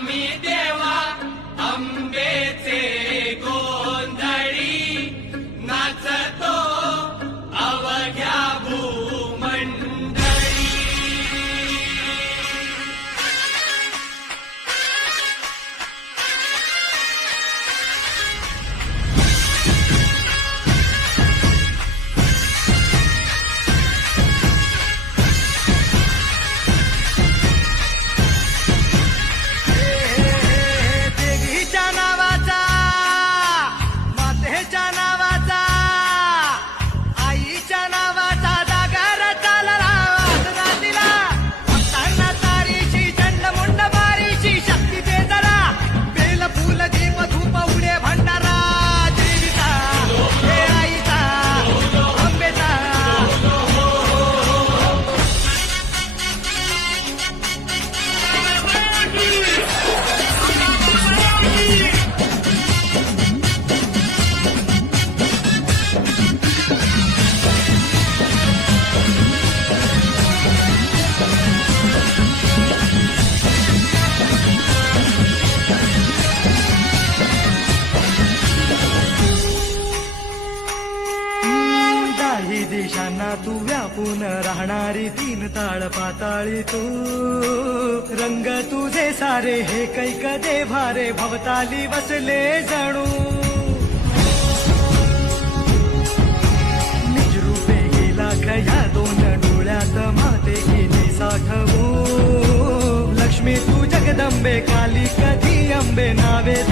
आम्ही देवा अंबेचे गोंधळी नाचतो अवघ्या भूमंडळी. देवीच्या नावाचा, मातेच्या नावाचा, आईच्या नावाचा जागर चालला वाजनातीला. भक्तांना तारीची चंडमुंड बारीची शक्ती दे जरा. बेल फुल दीप धूप उडे भंडारा देवीचा, हे आईचा, अंबेचा. दाही दिशांना तू व्यापून राहणारी तीन ताळ पाताळी तू. रंग तुझे सारे हे कैक दे भारे भवताली बसले जणू. निजरूपे गेला खया दोन डोळ्यात माते गेली साठवू. लक्ष्मी तू जगदंबे काली कधी अंबे नावे